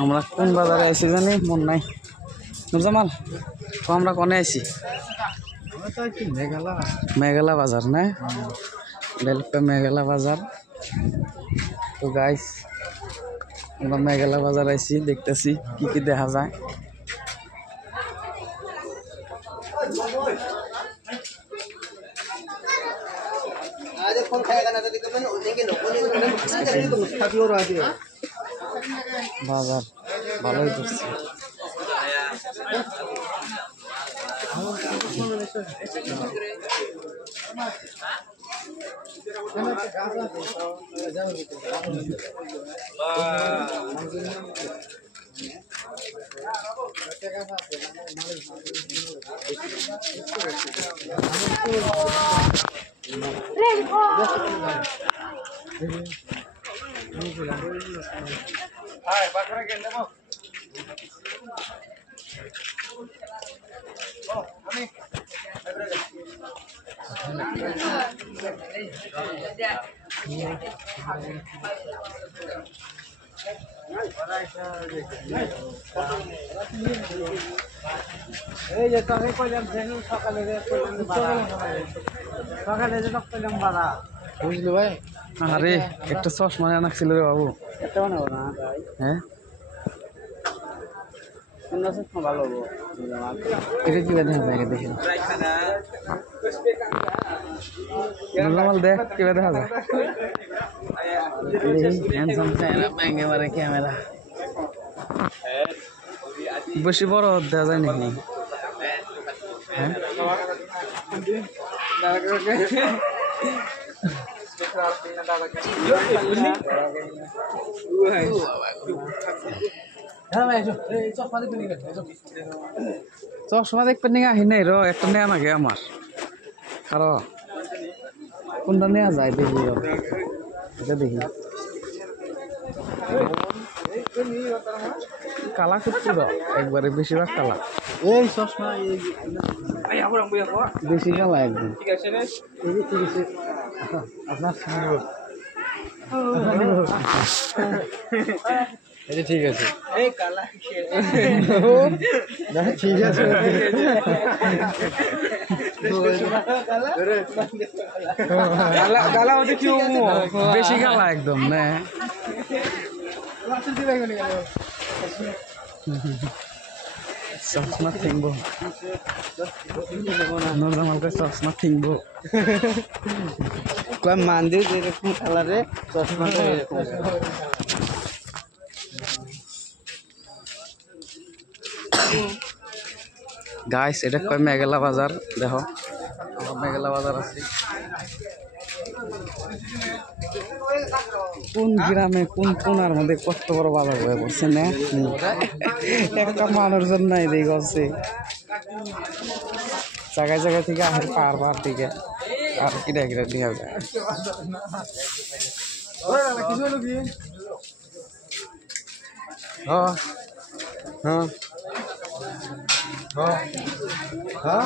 আমরা কোন বাজারে আইছি জানি মন নাই নুরজামাল তো আমরা কোনে আইছি মেঘালা বাজার না মেঘালা বাজার তো গাইস আমরা মেঘালা বাজার আইছি দেখতেছি কি কি দেখা যায় বাজার ভালোই করছে এই যে তোকে কইলাম যেন সকালে যে কইলাম বাড়া বুঝলি ভাই আরে একটা চশমা আনা ছিল রে বাবু এটা বানাবো না ভাই হ্যাঁ কোন চশমা ভালো হবে এটা কি দেখা যায় দেখি নরমাল দেখ কি দেখা যায় হ্যান্ডসাম চাইনা ব্যাঙ্গে মারে ক্যামেরা বেশি বড় দেখা যায় নাকি হ্যাঁ চশমা দেখবেন নি আহি নাই র একটা নেওয়া নাকি আমার কারো কোনটা নেওয়া যায় দেখি এটা দেখি কালা করছি র একবারে বেশিরভাগ কালা এই চশমা বেশি কালা একদম আপনার এটা ঠিক আছে ঠিক আছে বেশি কালা একদম না চশমা থিংবো নরমালকে চশমা থিংবো কয় মান্দির যেরকম কালারে চশমাটা এরকম গাইস এটা কয় মেঘালা বাজার দেখো মেঘালা বাজার আছে কোন গ্রামে কোন কোনার মধ্যে কত বড় বাজার হয়ে পড়ছে না একটা মানুষজন নাই দেখে গেছে জায়গায় জায়গায় থেকে আহের পাহাড় থেকে আর কিরা কিরা দিয়ে যায় হ্যাঁ হ্যাঁ হ্যাঁ